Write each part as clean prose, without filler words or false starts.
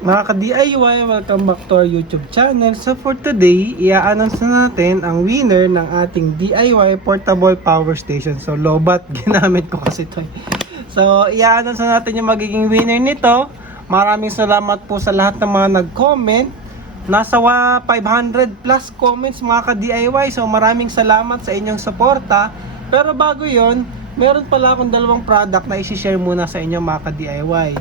Mga ka-DIY, welcome back to our YouTube channel. So for today, i-announce na natin ang winner ng ating DIY portable power station. So lobat, ginamit ko kasi ito. So i-announce na natin yung magiging winner nito. Maraming salamat po sa lahat ng mga nag-comment. Nasa 500 plus comments mga ka-DIY. So maraming salamat sa inyong suporta. Pero bago yon, meron pala akong dalawang product na isi-share muna sa inyo mga ka-DIY.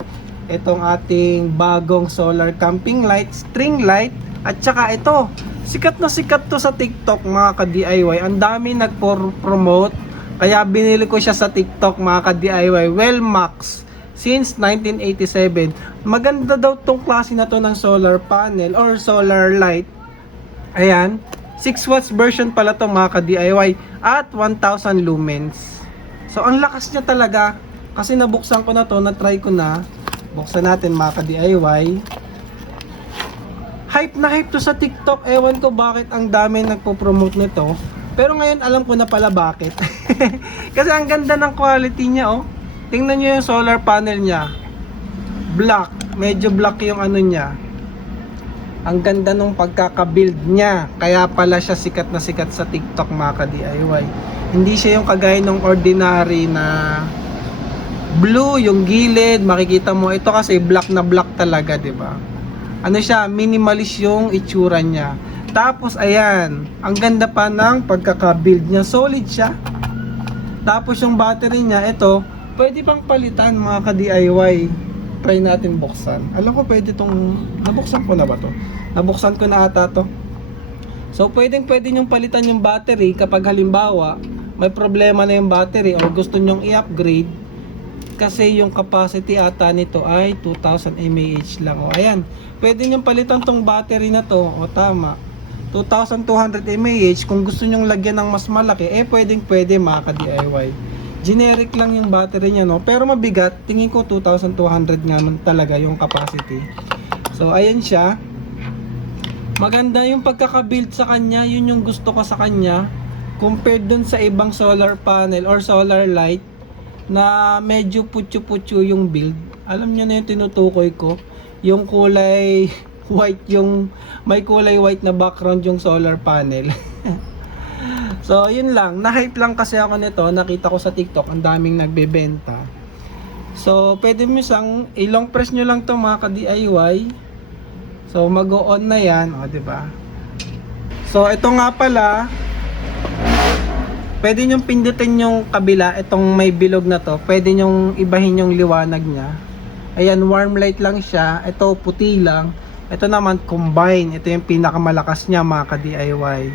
Itong ating bagong solar camping light, string light, at saka ito, sikat na sikat to sa TikTok mga ka-DIY. Ang dami nag-promote, kaya binili ko siya sa TikTok mga ka-DIY. Wellmax since 1987. Maganda daw tong klase na to ng solar panel or solar light. Ayan, 6 watts version pala to mga ka-DIY at 1000 lumens. So ang lakas niya talaga kasi nabuksan ko na to, na-try ko na. Buksan natin mga ka-DIY. Hype na hype to sa TikTok. Ewan ko bakit ang dami nagpo-promote nito. Pero ngayon alam ko na pala bakit. Kasi ang ganda ng quality niya, oh. Tingnan niyo yung solar panel niya. Black. Medyo black yung ano niya. Ang ganda nung pagkaka-build niya. Kaya pala siya sikat na sikat sa TikTok mga ka-DIY. Hindi siya yung kagaya ng ordinary na blue yung gilid, makikita mo ito kasi black na black talaga, 'di ba? Ano siya, minimalist yung itsura niya. Tapos ayan, ang ganda pa ng pagkaka-build niya, solid siya. Tapos yung battery niya, ito, pwede pang palitan mga ka-DIY. Try natin buksan. Alam ko pwede tong, nabuksan ko na ba to? Nabuksan ko na ata to. So pwede nyong palitan yung battery kapag halimbawa may problema na yung battery o gusto nyong i-upgrade. Kasi yung capacity ata nito ay 2000 mAh lang. O ayan, pwede nyo palitan tong battery na to. O tama, 2200 mAh. Kung gusto nyong lagyan ng mas malaki, pwede mga ka-DIY. Generic lang yung battery nya, no? Pero mabigat, tingin ko 2200 nga talaga yung capacity. So ayan siya. Maganda yung pagkaka-build sa kanya. Yun yung gusto ko sa kanya compared dun sa ibang solar panel or solar light na medyo putyo-putyo yung build. Alam niyo na yung tinutukoy ko, yung kulay white, yung may kulay white na background yung solar panel. So yun lang, na-hype lang kasi ako nito, nakita ko sa TikTok, ang daming nagbebenta. So pwede mo siyang i-long press nyo lang to mga ka-DIY. So mag-on na yan, o diba? So ito nga pala, pwede nyong pindutin yung kabila, itong may bilog na to. Pwede nyong ibahin yung liwanag niya. Ayan, warm light lang siya. Ito, puti lang. Ito naman, combine. Ito yung pinakamalakas niya, mga ka-DIY.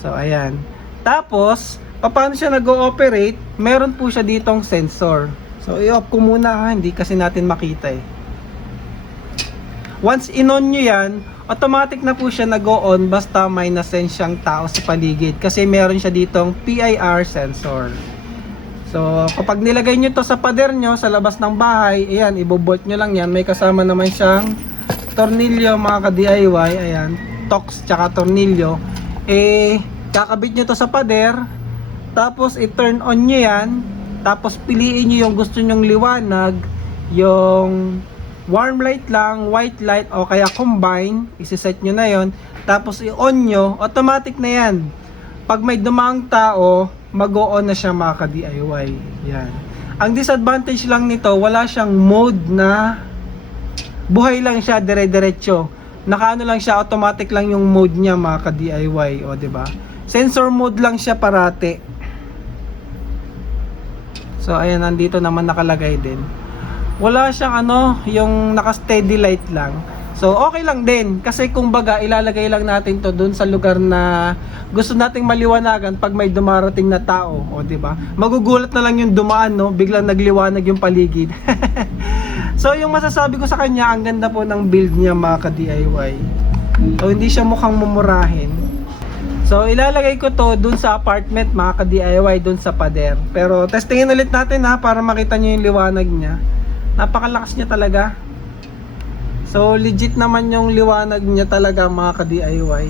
So, ayan. Tapos, paano siya nag-ooperate? Meron po siya ditong sensor. So, i-off ko muna ha. Hindi kasi natin makita eh. Once in-on nyo yan, automatic na po siya nag-on basta may nasense siyang tao sa paligid kasi meron siya ditong PIR sensor. So kapag nilagay nyo to sa pader nyo sa labas ng bahay, ayan, ibobolt nyo lang yan. May kasama naman siyang tornilyo mga ka-DIY, ayan, tox tsaka tornilyo. Kakabit nyo to sa pader, tapos i-turn on nyo yan, tapos piliin nyo yung gusto nyong liwanag, yung warm light lang, white light, o kaya combine, isi-set nyo na yon. Tapos i-on nyo, automatic na yan. Pag may dumaang tao, mag-o-on na siya mga ka-DIY. Yan. Ang disadvantage lang nito, wala siyang mode na buhay lang siya, dire-diretso. Nakaano lang siya, automatic lang yung mode niya mga ka-DIY. O diba? Sensor mode lang siya parate. So ayan, nandito naman nakalagay din. Wala siyang yung naka-steady light lang. So okay lang din kasi kung baga ilalagay lang natin to doon sa lugar na gusto nating maliwanagan pag may dumarating na tao, o di ba? Magugulat na lang yung dumaan, no, biglang nagliwanag yung paligid. So yung masasabi ko sa kanya, ang ganda po ng build niya mga ka-DIY. So hindi siya mukhang mumurahin. So ilalagay ko to doon sa apartment mga ka-DIY, doon sa pader. Pero testingin ulit natin ha para makita niyo yung liwanag niya. Napakalakas niya talaga. So legit naman yung liwanag niya talaga mga ka-DIY.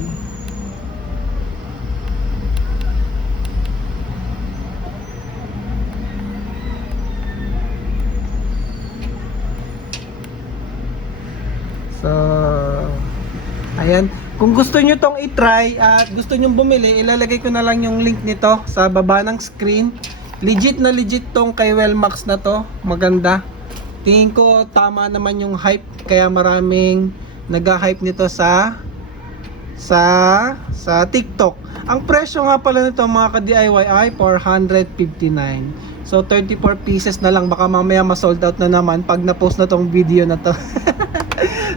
So, ayan. Kung gusto nyo tong i-try at gusto nyo bumili, ilalagay ko na lang yung link nito sa baba ng screen. Legit na legit tong kay Wellmax na to. Maganda. Tingin ko tama naman yung hype. Kaya maraming nag-hype nito sa TikTok. Ang presyo nga pala nito mga ka-DIY ay 459. So 34 pieces na lang. Baka mamaya ma-sold out na naman pag na-post na tong video na to.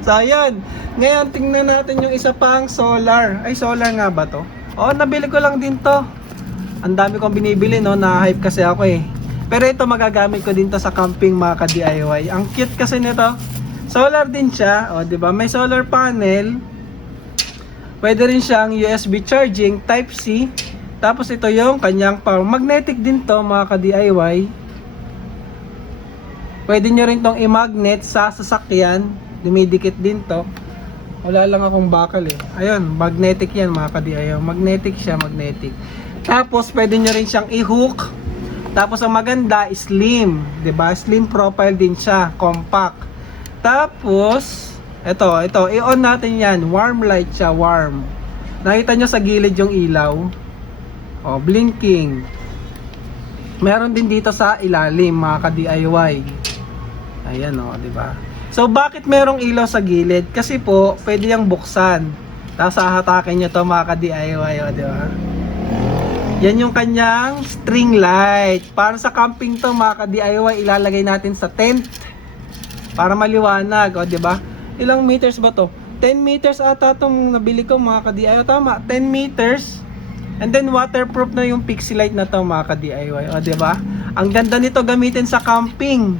So ayun. Ngayon tingnan natin yung isa pang solar. Ay, solar nga ba to? Oo, nabili ko lang din to. Ang dami kong binibili, no, na-hype kasi ako eh. Pero ito magagamit ko din to sa camping mga ka-DIY. Ang cute kasi nito. Solar din siya, o di ba? May solar panel. Pwede rin siyang USB charging type C. Tapos ito yung kanyang power. Magnetic din to mga ka-DIY. Pwede nyo rin tong i-magnet sa sasakyan. Dumidikit din to. Wala lang akong bakal eh. Ayun, magnetic yan mga ka-DIY. Magnetic siya, magnetic. Tapos pwede nyo rin siyang i-hook. Tapos ang maganda, slim, 'di ba? Slim profile din siya, compact. Tapos ito, i-on natin 'yan. Warm light siya, warm. Nakita nyo sa gilid yung ilaw. Oh, blinking. Meron din dito sa ilalim mga ka-DIY. Ayan oh, 'di ba? So bakit merong ilaw sa gilid? Kasi po, pwede yang buksan. Tapos hahatakin nyo to mga ka-DIY, oh, 'di ba? Yan yung kanyang string light. Para sa camping to mga ka-DIY, ilalagay natin sa tent para maliwanag, o 'di ba? Ilang meters ba to? 10 meters ata tong nabili ko mga ka-DIY. Tama, 10 meters. And then waterproof na yung pixie light na to mga ka-DIY, o 'di ba? Ang ganda nito gamitin sa camping.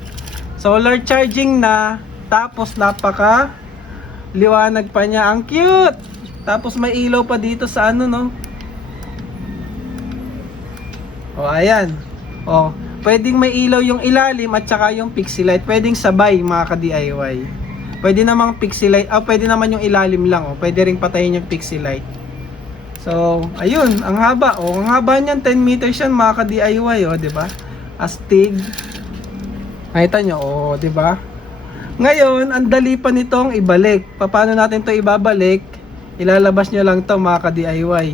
Solar charging na, tapos napaka liwanag pa niya. Ang cute. Tapos may ilaw pa dito sa ano, no? O, ayan. O, pwedeng may ilaw yung ilalim at saka yung pixie light. Pwedeng sabay mga ka-DIY. Pwede namang pixie light. Pwede naman yung ilalim lang. O, pwede ring patayin yung pixie light. So, ayun. Ang haba. O, ang haba niyan. 10 meters yan mga ka-DIY. O, diba? Astig. Nakita nyo. O, diba? Ngayon, ang dali pa nitong ibalik. Paano natin to ibabalik? Ilalabas nyo lang to mga ka-DIY.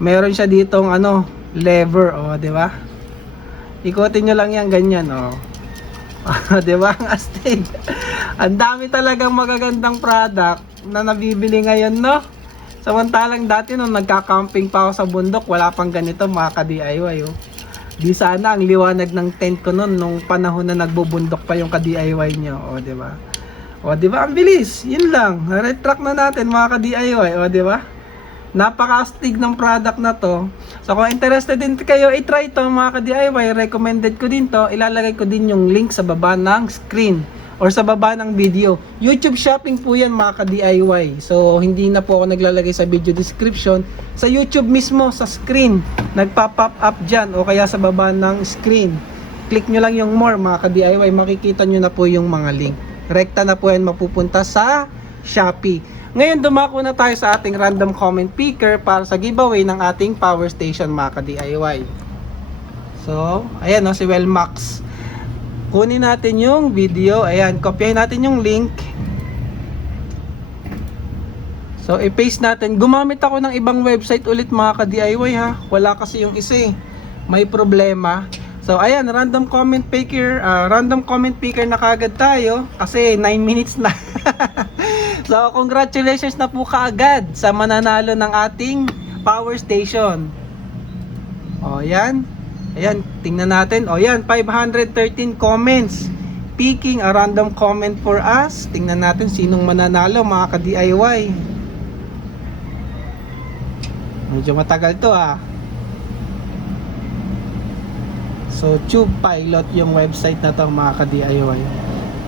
Meron siya ditong ano, lever, oh, 'di ba? Ikutin niyo lang 'yan ganyan, oh. 'Di ba? Ang astig. Ang dami talagang magagandang product na nabibili ngayon, no? Samantalang dati nung nagka-camping pa ako sa bundok, wala pang ganito mga ka-DIY, oh. Di sana ang liwanag ng tent ko noon nung panahon na nagbubundok pa yung ka-DIY niyo, oh, 'di ba? Oh, 'di ba? Ang bilis. 'Yun lang. Retract na natin mga ka-DIY, oh, 'di ba? Napaka-astig ng product na to. So kung interested din kayo, i-try to mga ka-DIY. Recommended ko din to. Ilalagay ko din yung link sa baba ng screen or sa baba ng video. YouTube shopping po yan mga ka-DIY. So hindi na po ako naglalagay sa video description. Sa YouTube mismo, sa screen, nagpa-pop up dyan o kaya sa baba ng screen. Click nyo lang yung more mga ka-DIY. Makikita nyo na po yung mga link. Rekta na po yan mapupunta sa Shopee. Ngayon dumako na tayo sa ating random comment picker para sa giveaway ng ating power station mga ka-DIY. So, ayan no, si Wellmax. Kunin natin yung video. Ayan, kopyahin natin yung link. So, i-paste natin. Gumamit ako ng ibang website ulit mga ka-DIY ha. Wala kasi yung isa eh. May problema. So, ayan, random comment picker na kagad tayo kasi 9 minutes na. So, congratulations na po kaagad sa mananalo ng ating power station. O, yan. Ayan, tingnan natin. O, yan, 513 comments. Picking a random comment for us. Tingnan natin sinong mananalo, mga ka-DIY. Medyo matagal to, ah. So, Tube Pilot yung website na to, mga ka-DIY.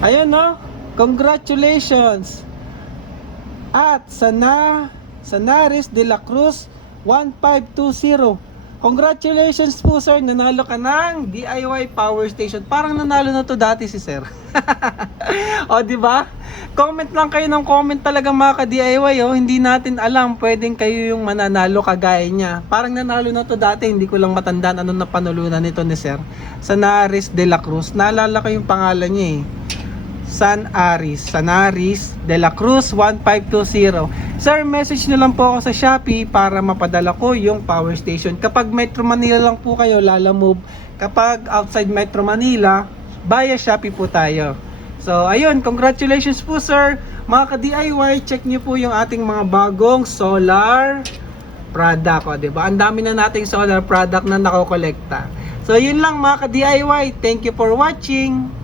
Ayun, no? Congratulations! At Sanaris de la Cruz 1520. Congratulations po sir, nanalo ka ng DIY power station. Parang nanalo na to dati si sir. O di ba? Comment lang kayo ng comment talaga mga ka-DIY, oh. Hindi natin alam, pwedeng kayo yung mananalo kagaya niya. Parang nanalo na to dati, hindi ko lang matandaan ano na panulunan nito ni sir. Sanaris de la Cruz. Naalala ko yung pangalan niya eh. Sanaris de la Cruz 1520. Sir, message nyo lang po ako sa Shopee para mapadala ko yung power station. Kapag Metro Manila lang po kayo, Lalamove. Kapag outside Metro Manila, via Shopee po tayo. So, ayun, congratulations po sir. Mga ka-DIY, check nyo po yung ating mga bagong solar product. O, diba? Ang dami na nating solar product na nakokolekta. So, yun lang mga ka-DIY. Thank you for watching.